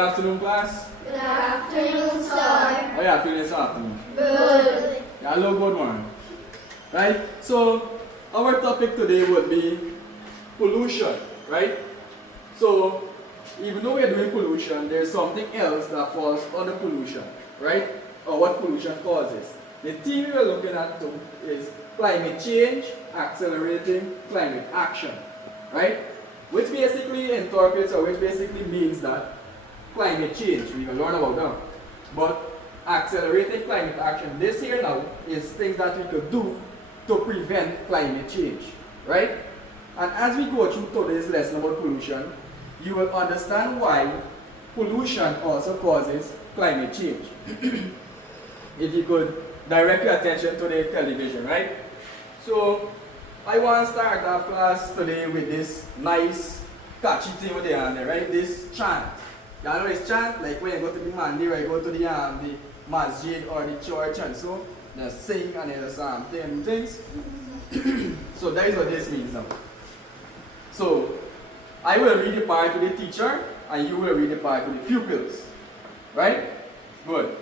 afternoon, class. Good afternoon, sir. How are you feeling this afternoon? Good. Yeah, hello, good one. Right? So, our topic today would be pollution, right? So, even though we are doing pollution, there's something else that falls under pollution, right? Or what pollution causes. The theme we are looking at too is climate change, accelerating climate action, right? Which basically interprets or which basically means that climate change, we will learn about that. But accelerating climate action, this here now is things that we could do to prevent climate change, right? And as we go through today's lesson about pollution, you will understand why pollution also causes climate change. If you could direct your attention to the television, right? So, I want to start our class today with this nice, catchy thing with the hand there, right? This chant. You know this chant? Like when you go to the mandi or you go to the masjid or the church and so, they sing and they things. So that is what this means now. So, I will read the part to the teacher and you will read the part to the pupils. Right? Good.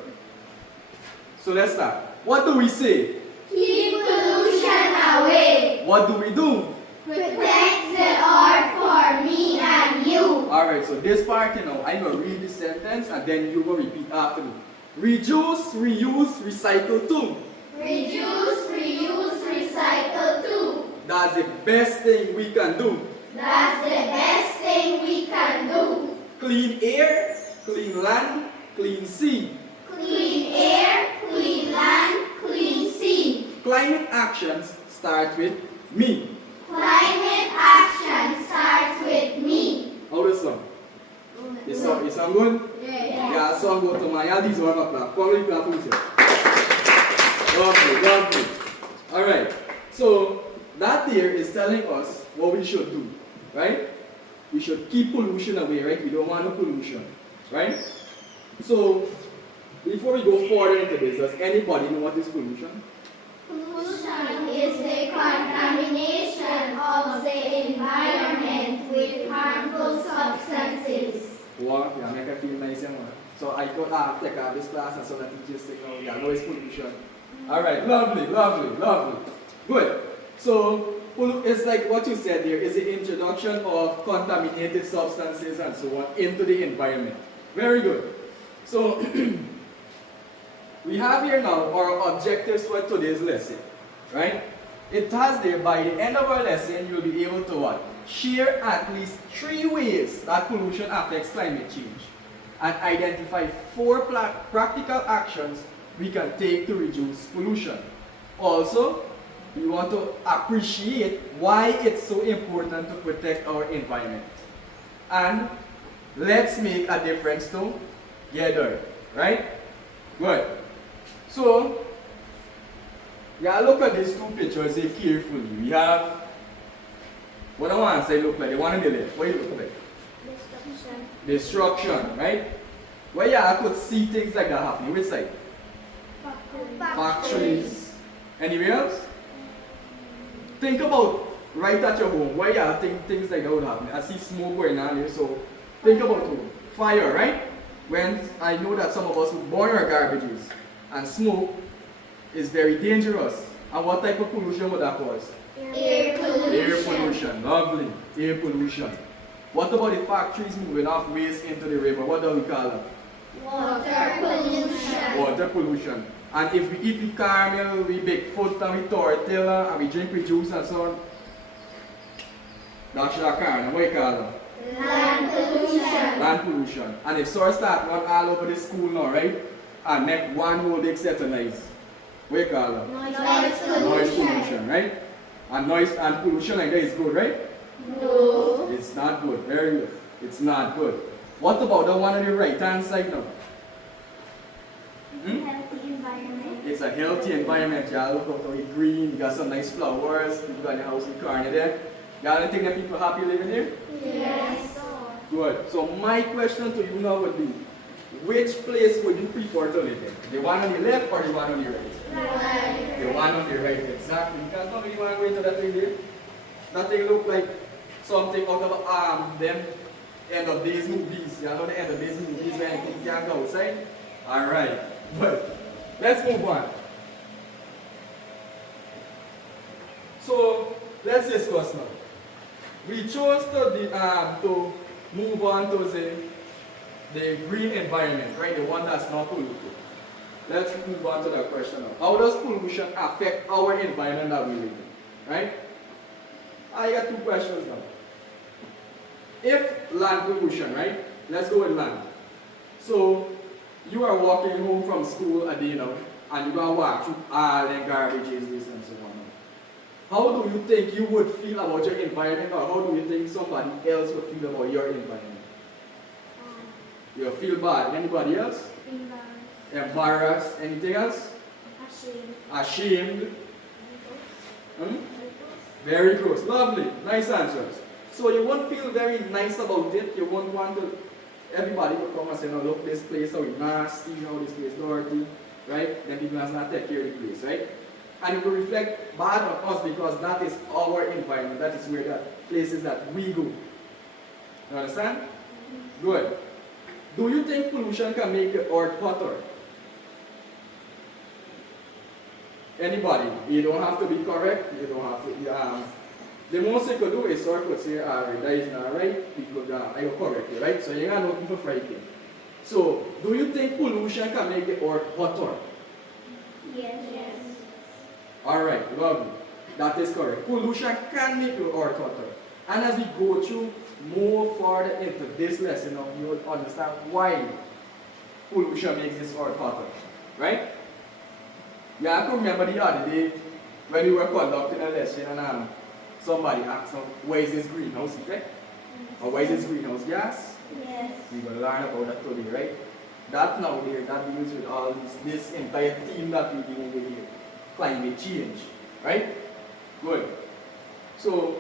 So let's start. What do we say? Keep pollution away. What do we do? Protect the earth for me and you. Alright, so this part, I'm going to read the sentence and then you will repeat after me. Reduce, reuse, recycle too. Reduce, reuse, recycle too. That's the best thing we can do. That's the best thing we can do. Clean air, clean land, clean sea. Clean air, clean land, clean sea. Climate actions start with me. Climate action starts with me. How does it sound? It sound good? Yes. Yeah, song go to my these one up now. Probably clap for yourself. Lovely. Alright. So that there is telling us what we should do. Right? We should keep pollution away, right? We don't want no pollution. Right? So before we go further into this, does anybody know what is pollution? Pollution is the contamination of the environment with harmful substances. Wow, yeah, make I feel nice and well. So I could take out this class and so that teachers say, oh yeah, no, it's pollution. Alright, lovely. Good. So it's like what you said there is the introduction of contaminated substances and so on into the environment. Very good. So we have here now our objectives for today's lesson, right? It has there, by the end of our lesson, you'll be able to what? Share at least 3 ways that pollution affects climate change and identify 4 practical actions we can take to reduce pollution. Also, we want to appreciate why it's so important to protect our environment. And let's make a difference together, right? Good. So, yeah, look at these 2 pictures carefully. We have, what I want to say look like, the one on the left, what do you look like? Destruction, right? Where I could see things like that happening. Which side? Factories. Anywhere else? Think about right at your home, where you think things like that would happen. I see smoke going on here, so think about home. Fire, right? When I know that some of us would burn our garbages, and smoke is very dangerous. And what type of pollution would that cause? Air pollution. Air pollution, lovely. Air pollution. What about the factories moving off waste into the river? What do we call it? Water pollution. Water pollution. And if we eat the caramel, we bake food and we tortilla and we drink with juice and so on, that's the caramel. What do you call it? Land pollution. Land pollution. And if soil start run all over the school now, right? And make one whole big set of noise. What do you call it? Noise pollution. Noise pollution, right? And noise and pollution like that is good, right? No. It's not good. Very good. It's not good. What about the one on the right hand side now? Healthy environment. It's a healthy environment. Yeah, look out it's green. You got some nice flowers. People got your house in Carney there. You got anything that people happy living there? Yes. Good. So my question to you now would be, which place would you prefer to live in? The one on the left or the one on the right? Right. The one on the right, exactly. You can't really want to go into that thing there. That thing look like something out of them end of days movies. You know the end of days movies where anything can go outside? Alright. But let's move on. So let's discuss now. We chose to move on to the green environment, right? The one that's not polluted. Let's move on to that question now. How does pollution affect our environment that we live in? Right? I got two questions now. If land pollution, right? Let's go with land. So you are walking home from school a day now, and you're going to walk through all the garbages, this and so on. How do you think you would feel about your environment, or how do you think somebody else would feel about your environment? You feel bad. Anybody else? Embarrassed. Anything else? Ashamed. Very gross. Lovely. Nice answers. So you won't feel very nice about it. You won't want everybody to come and say, no, look, this place how it's nasty, how this place dirty, right? Then people must not take care of the place, right? And it will reflect bad on us because that is our environment. That is where the places that we go. You understand? Good. Do you think pollution can make the earth hotter? Anybody? You don't have to be correct. You don't have to. The most you could do is sort of say, alright, that is not right, because I will correct you, right? So you're not looking for frightened. So, do you think pollution can make the earth hotter? Yes. Alright, lovely. That is correct. Pollution can make the earth hotter. And as we go through more further into this lesson, you will understand why pollution makes this earth hotter. Right? You have to remember the other day when we were conducting a lesson and somebody asked them, where is this greenhouse effect? Or where is this greenhouse gas? Yes. We're going to learn about that today, right? That now there, that deals with all this entire theme that we're dealing with here. Climate change. Right? Good. So,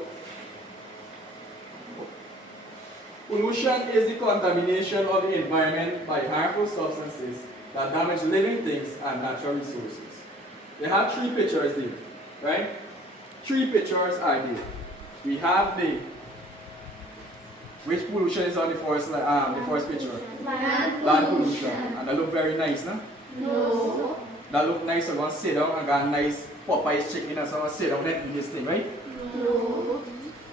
pollution is the contamination of the environment by harmful substances that damage living things and natural resources. They have three pictures there, right? Three pictures are there. We have which pollution is on the first picture? Land pollution. And that look very nice, no? No. That look nice, so going to sit down and got a nice Popeye's chicken and so sit down and eat this thing, right? No.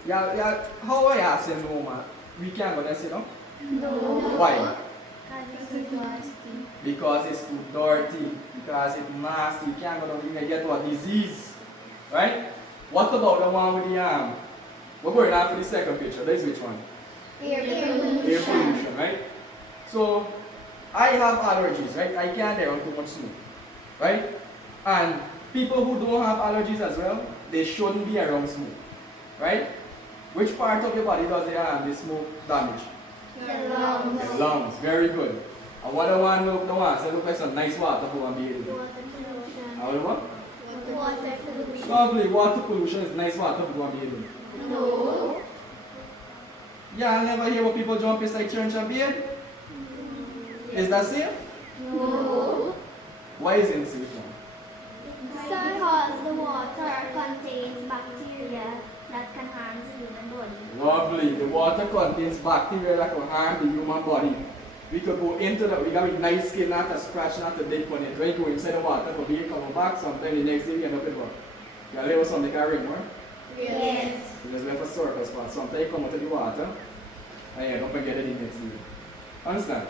Yeah, how I ask you no, man? We can't go there sit down? No. Why? Because Because it's too dirty, because it's nasty, you can't go down, you may get what disease. Right? What about the one with the we're going on for the second picture. This is which one? air Air pollution. pollution, right? So I have allergies, right? I can't air on too much smoke. Right? And people who don't have allergies as well, they shouldn't be around smoke. Right? Which part of your body does the smoke damage? The lungs. The lungs. Very good. And what the one look like some nice water for one baby. Water pollution. How what? Water pollution. Lovely. Water pollution is nice water for one baby. No. Yeah, I never hear what people jump inside church and bathe. Is that safe? No. Why is it safe? Because the water contains bacteria that can harm the human body. Lovely. The water contains bacteria that can harm the human body. We could go into we got a nice skin, not a scratch, not a dip on it. Right? Go inside the water for being come back. Sometime the next day we end up with what? You got a little something can ring, right? Yes. You just left a circle spot. Sometimes you come out of the water and you end up and get it the next day. Understand?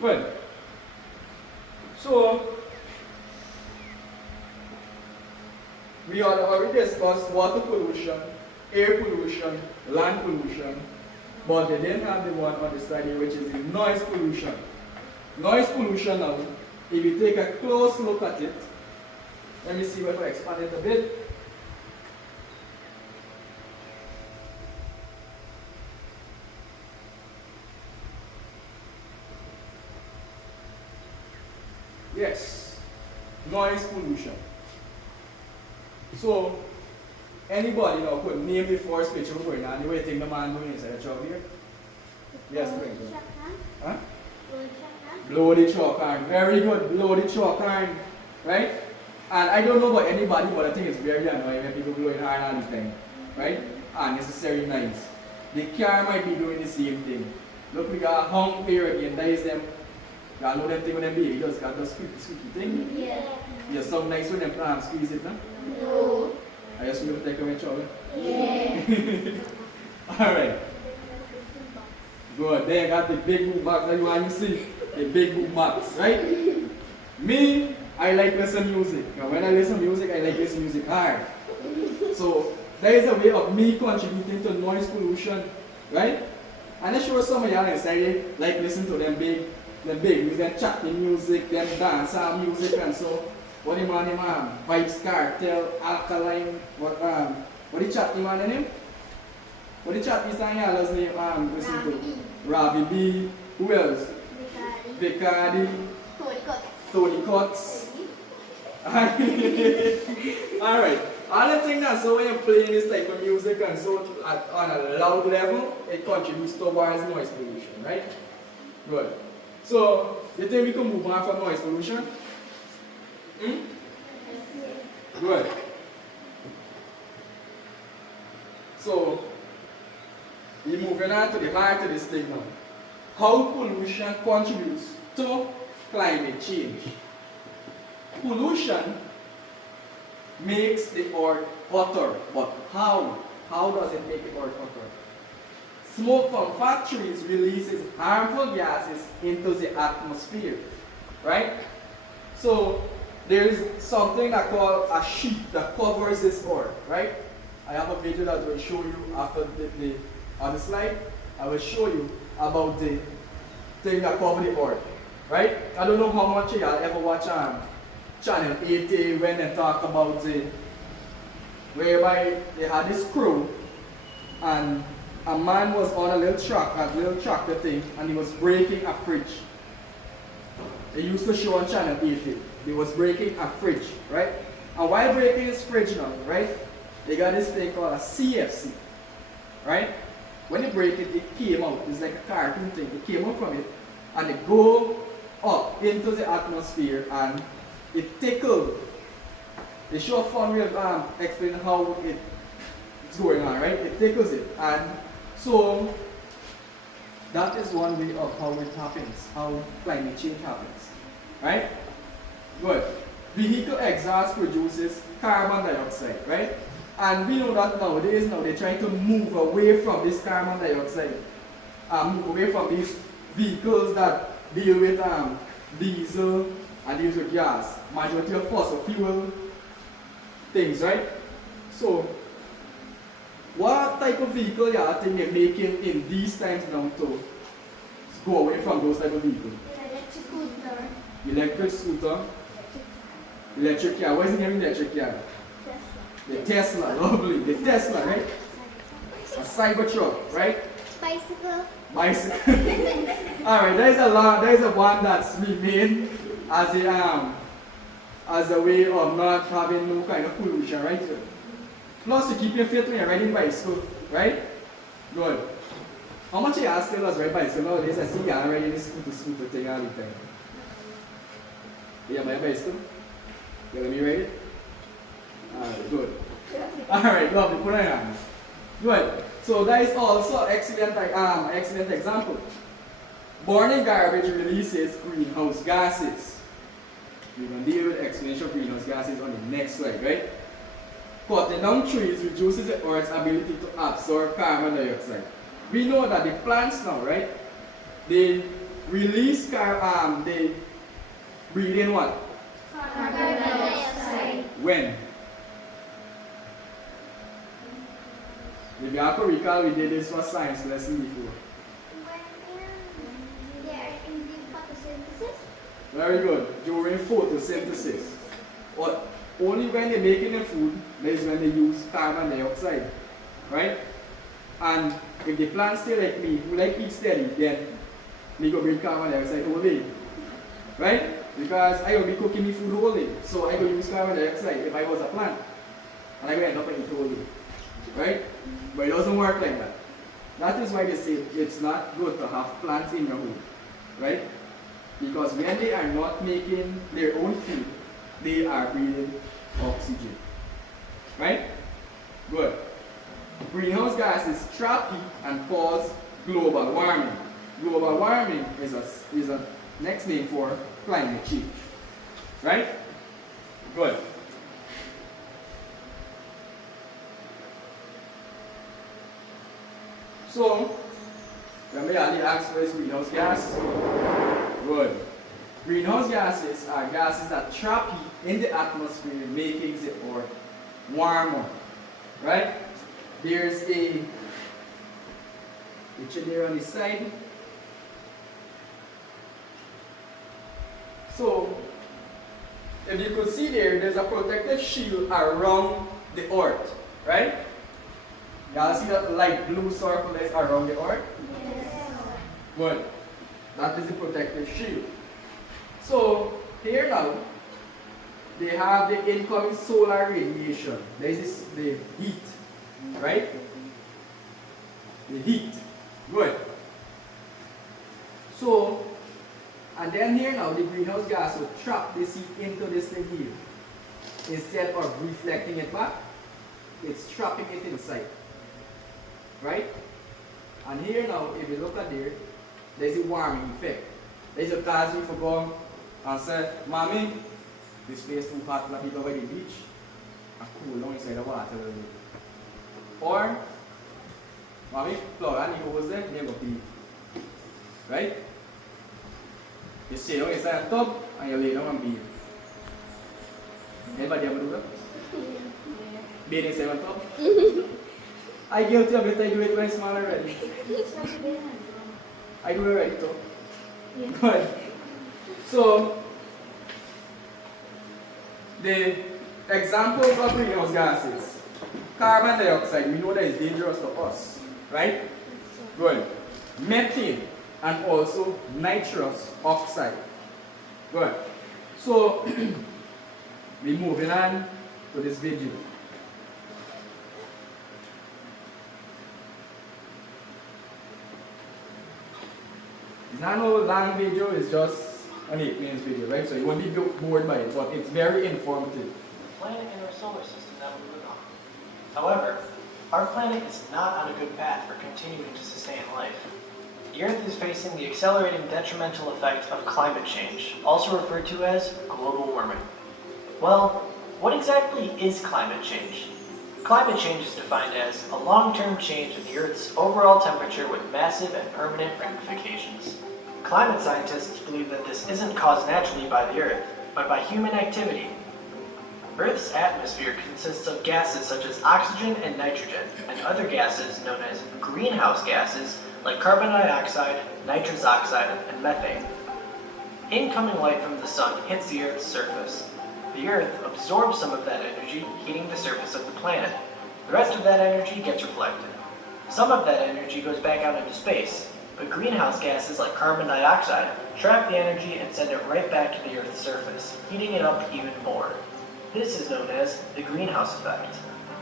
Good. So, we already discussed water pollution, air pollution, land pollution, but they didn't have the one on the slide here, which is the noise pollution. Noise pollution now, if you take a close look at it, let me see if I expand it a bit. Yes, noise pollution. So, anybody now could name the first picture we're going on. The way you think the man doing inside the truck here? Yes, bring it. Huh? Blow the chalk iron. Very good. Blow the chalk iron. Right? And I don't know about anybody, but I think it's very annoying when people blowing iron all the time. Right? Unnecessary noise. The car might be doing the same thing. Look, we got a hung here again. That is them. Got know them thing when them baby just got the squeaky thing. Yeah. Yeah, some nice when them squeeze it, no? No. I just want to take away trouble. Yeah. Alright. Good. Then I got the big boom box that you want to see. The big boom box, right? Me, I like listen music. And when I listen music, I like listen music hard. So that is a way of me contributing to noise pollution, right? And I'm sure some of y'all inside like listen to them big with them chatting music, them dancehall music and so. What the man Vibes Cartel, Alkaline, what the chat man name? What the chat Mr. Yala's name listen to? Ravi B. Who else? Vicardi. Tony Cots. Alright. All the things that so when you're playing this type of music and so on a loud level, it contributes towards noise pollution, right? Good. So, you think we can move on from noise pollution? Good. So, we're moving on to the heart of this thing now. How pollution contributes to climate change. Pollution makes the earth hotter, but how? How does it make the earth hotter? Smoke from factories releases harmful gases into the atmosphere, right? So there is something that called a sheet that covers this earth, right? I have a video that will show you after on the slide. I will show you about the thing that covers the earth, right? I don't know how much y'all ever watch Channel 80 when they talk about whereby they had this crew and a man was on a little tractor thing, and he was breaking a fridge. They used to show on Channel 80. He was breaking a fridge, right? And while breaking his fridge now, right, they got this thing called a CFC, right? When they break it, it came out. It's like a cartoon thing. It came out from it, and it go up into the atmosphere, and it tickled. They show a fun way of explaining how it's going on, right? It tickles it, and so that is one way of how it happens, how climate change happens, right? Good. Vehicle exhaust produces carbon dioxide, right? And we know that nowadays, they're trying to move away from this carbon dioxide, move away from these vehicles that deal with diesel and deals with gas, majority of fossil fuel things, right? So, what type of vehicle y'all think they're making in these times now to go away from those type of vehicles? Electric scooter. Electric car. What is the name of electric car? The Tesla, lovely. The Tesla, right? A Cybertruck, right? Bicycle. Alright, there is a one that's remained as a way of not having no kind of pollution, right? Plus you keep your fit when you're riding bicycle, right? Good. How much you ask still us ride bicycle nowadays? I see you are riding this scooter thing all the time. Yeah, my bicycle? You let me ride it? Alright, good. Alright, lovely, put it on. Good. So that is also excellent example. Burning garbage releases greenhouse gases. We're going to deal with explanation of greenhouse gases on the next slide, right? Cutting down trees reduces the Earth's ability to absorb carbon dioxide. We know that the plants now, right? They release they breathe in what? Carbon dioxide. When? If you have to recall, we did this for science lesson before. When they are in the photosynthesis. Very good. During photosynthesis. But only when they're making the food, that is when they use carbon dioxide. Right? And if the plant stay like me, who like eat steady, then we go bring carbon dioxide whole day. Right? Because I will be cooking me food whole day. So I will use carbon dioxide if I was a plant. And I will end up eating whole day. Right? But it doesn't work like that. That is why they say it's not good to have plants in your home. Right? Because when they are not making their own food, they are breathing oxygen. Right? Good. Greenhouse gases trap heat and cause global warming. global warming is a next name for climate change. Right? Good. So, remember I asked what is greenhouse gas? Good. Greenhouse gases are gases that trap heat in the atmosphere, making the earth warmer. Right? There's a picture there on the side. So, if you could see there's a protective shield around the earth. Right? Y'all see that light blue circle is around the earth? Yes. Good. That is the protective shield. So, here now, they have the incoming solar radiation. There is the heat. Right? The heat. Good. So, and then here now, the greenhouse gas will trap this heat into this thing here. Instead of reflecting it back, it's trapping it inside. Right? And here now, if you look at there, there's a warming effect. There's a cause we forgot and say, Mommy, this place too hot, let me go by the beach and cool down inside the water a little bit. Or, Mommy, plug and you hose there, never pee. Right? You stay down inside the tub and you lay down and bathe. Anybody ever do that? Bathe inside the tub? I guilty of it, I do it when small already. I do it already too. Yeah. Good. So, the examples of greenhouse gases. Carbon dioxide, we know that is dangerous to us, right? Good. Methane and also nitrous oxide. Good. So, we're moving on to this video. It's not no long video, it's just an 8 minutes video, right? So you won't be bored by it, but it's very informative. Planet in our solar system that we live on. However, our planet is not on a good path for continuing to sustain life. The Earth is facing the accelerating detrimental effect of climate change, also referred to as global warming. Well, what exactly is climate change? Climate change is defined as a long-term change in the Earth's overall temperature with massive and permanent ramifications. Climate scientists believe that this isn't caused naturally by the Earth, but by human activity. Earth's atmosphere consists of gases such as oxygen and nitrogen, and other gases known as greenhouse gases like carbon dioxide, nitrous oxide, and methane. Incoming light from the sun hits the Earth's surface. The Earth absorbs some of that energy, heating the surface of the planet. The rest of that energy gets reflected. Some of that energy goes back out into space, but greenhouse gases like carbon dioxide trap the energy and send it right back to the Earth's surface, heating it up even more. This is known as the greenhouse effect.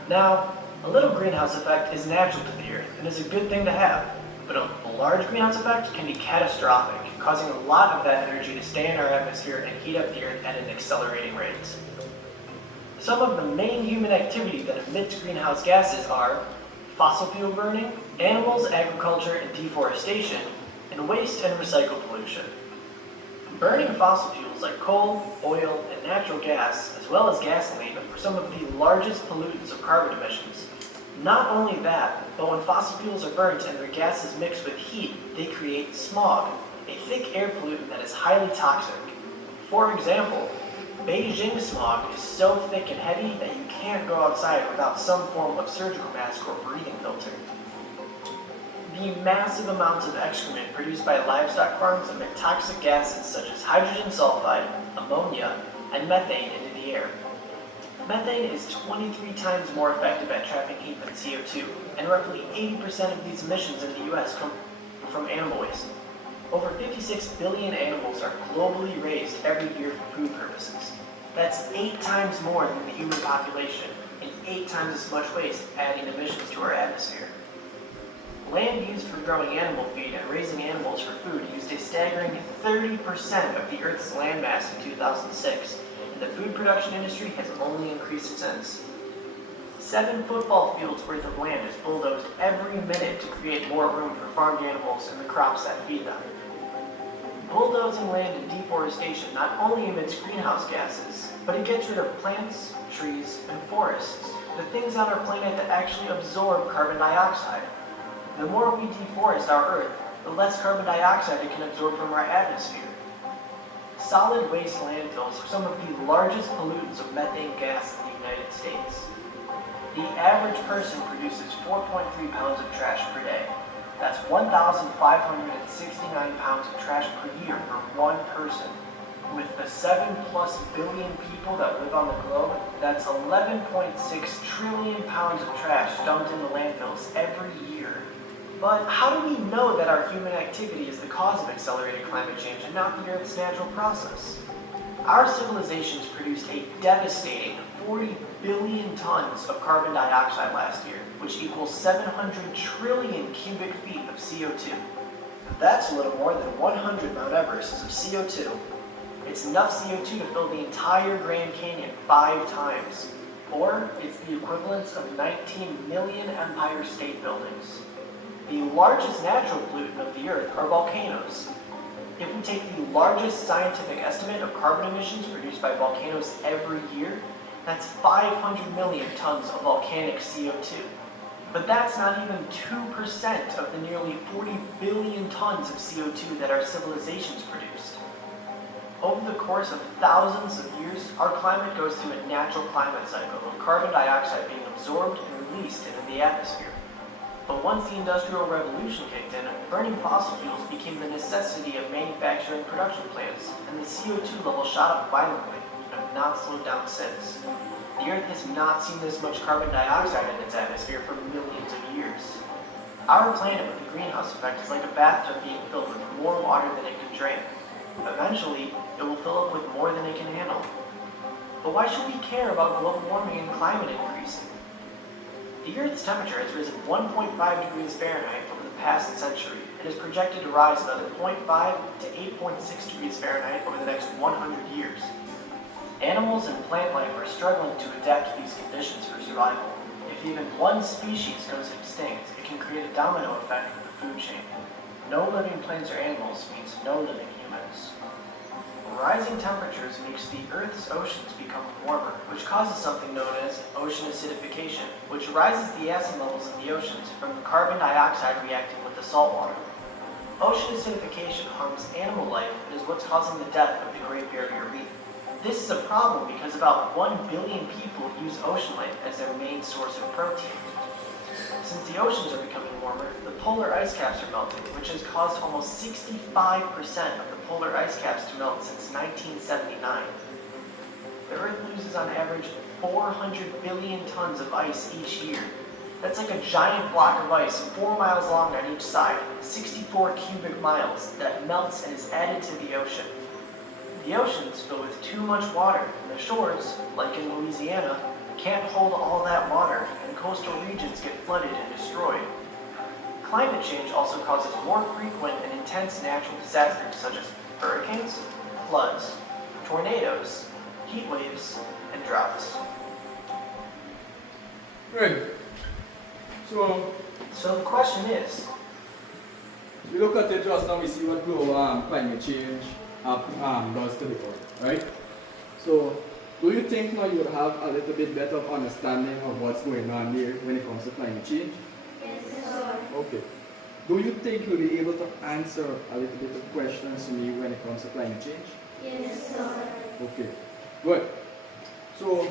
Now, a little greenhouse effect is natural to the Earth and is a good thing to have, but a large greenhouse effect can be catastrophic, causing a lot of that energy to stay in our atmosphere and heat up the Earth at an accelerating rate. Some of the main human activity that emits greenhouse gases are fossil fuel burning, animals, agriculture, and deforestation, and waste and recycle pollution. Burning fossil fuels like coal, oil, and natural gas, as well as gasoline, are some of the largest pollutants of carbon emissions. Not only that, but when fossil fuels are burnt and their gases mix with heat, they create smog, a thick air pollutant that is highly toxic. For example, Beijing smog is so thick and heavy that you can't go outside without some form of surgical mask or breathing filter. The massive amounts of excrement produced by livestock farms emit toxic gases such as hydrogen sulfide, ammonia, and methane into the air. Methane is 23 times more effective at trapping heat than CO2, and roughly 80% of these emissions in the US come from animal waste. Over 56 billion animals are globally raised every year for food purposes. That's 8 times more than the human population, and 8 times as much waste adding emissions to our atmosphere. Land used for growing animal feed and raising animals for food used a staggering 30% of the Earth's landmass in 2006, and the food production industry has only increased since. 7 football fields worth of land is bulldozed every minute to create more room for farmed animals and the crops that feed them. Bulldozing land and deforestation not only emits greenhouse gases, but it gets rid of plants, trees, and forests, the things on our planet that actually absorb carbon dioxide. The more we deforest our Earth, the less carbon dioxide it can absorb from our atmosphere. Solid waste landfills are some of the largest pollutants of methane gas in the United States. The average person produces 4.3 pounds of trash per day. That's 1,569 pounds of trash per year for one person. With the 7+ billion people that live on the globe, that's 11.6 trillion pounds of trash dumped into landfills every year. But how do we know that our human activity is the cause of accelerated climate change and not the Earth's natural process? Our civilizations produced a devastating 40 billion tons of carbon dioxide last year, which equals 700 trillion cubic feet of CO2. That's a little more than 100 Mount Everests of CO2. It's enough CO2 to fill the entire Grand Canyon 5 times, or it's the equivalent of 19 million Empire State Buildings. The largest natural pollutant of the Earth are volcanoes. If we take the largest scientific estimate of carbon emissions produced by volcanoes every year, that's 500 million tons of volcanic CO2. But that's not even 2% of the nearly 40 billion tons of CO2 that our civilizations produced. Over the course of thousands of years, our climate goes through a natural climate cycle of carbon dioxide being absorbed and released into the atmosphere. But once the Industrial Revolution kicked in, burning fossil fuels became the necessity of manufacturing production plants, and the CO2 level shot up violently and have not slowed down since. The Earth has not seen this much carbon dioxide in its atmosphere for millions of years. Our planet with the greenhouse effect is like a bathtub being filled with more water than it can drain. Eventually, it will fill up with more than it can handle. But why should we care about global warming and climate increasing? The Earth's temperature has risen 1.5 degrees Fahrenheit over the past century and is projected to rise another 0.5 to 8.6 degrees Fahrenheit over the next 100 years. Animals and plant life are struggling to adapt to these conditions for survival. If even one species goes extinct, it can create a domino effect with the food chain. No living plants or animals means no living humans. Rising temperatures makes the Earth's oceans become warmer, which causes something known as ocean acidification, which rises the acid levels in the oceans from the carbon dioxide reacting with the salt water. Ocean acidification harms animal life and is what's causing the death of the Great Barrier Reef. This is a problem because about 1 billion people use ocean life as their main source of protein. Since the oceans are becoming warmer, the polar ice caps are melting, which has caused almost 65% of the polar ice caps to melt since 1979. The Earth loses on average 400 billion tons of ice each year. That's like a giant block of ice 4 miles long on each side, 64 cubic miles, that melts and is added to the ocean. The oceans fill with too much water, and the shores, like in Louisiana, can't hold all that water, and coastal regions get flooded and destroyed. Climate change also causes more frequent and intense natural disasters such as hurricanes, floods, tornadoes, heat waves, and droughts. Right. So the question is, we look at it just now, we see what global climate change does to the Earth, right? So, do you think now you would have a little bit better understanding of what's going on here when it comes to climate change? Yes, sir. Okay. Do you think you'll be able to answer a little bit of questions to me when it comes to climate change? Yes, sir. Okay. Good. So,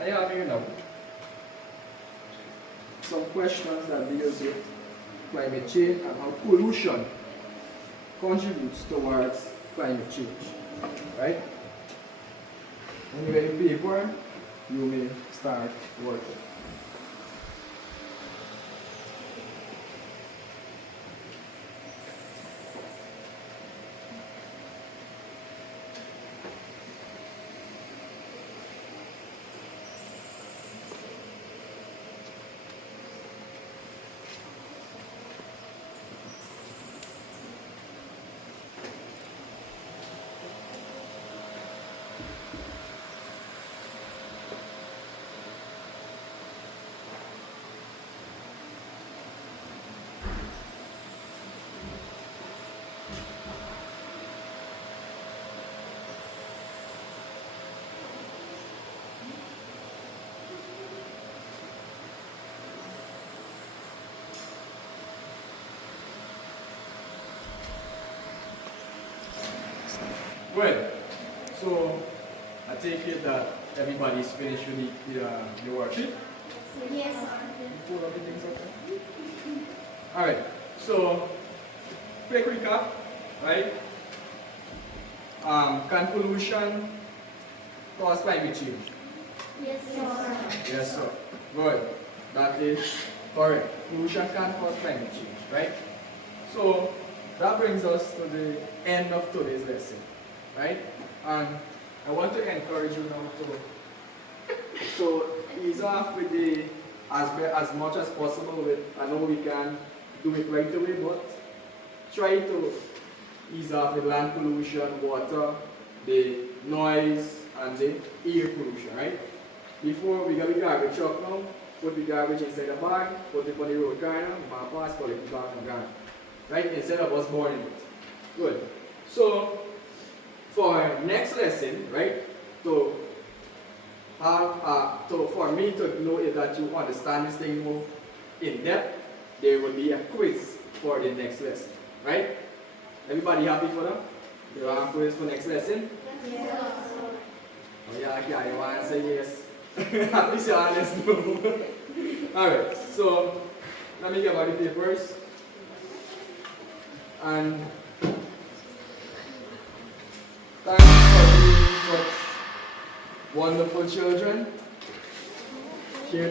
I have here now some questions that deals with climate change and how pollution contributes towards climate change. Right? When you get a paper, you may start working. Good. So I take it that everybody's finished with the worksheet. Yes, sir. Pull up the things up there. Alright, so quick recap, right? Can pollution cause climate change? Yes, sir. Yes, sir. Good. That is correct. Pollution can cause climate change, right? So that brings us to the end of today's lesson, right? And I want to encourage you now to ease off with the as much as possible with. I know we can do it right away, but try to ease off with land pollution, water, the noise, and the air pollution, right? Before we get the garbage truck now, put the garbage inside the bag, put it on the road corner, pass, collect it back and gone. Right? Instead of us burning it. Good. So for next lesson, right, to have for me to know if that you understand this thing more in depth, there will be a quiz for the next lesson. Right? Everybody happy for that? You want a quiz for next lesson? Yes, sir. Oh yeah, okay, you want to say yes. At least you're honest. No. Alright, so let me get out the papers. And thanks for being such wonderful children. Share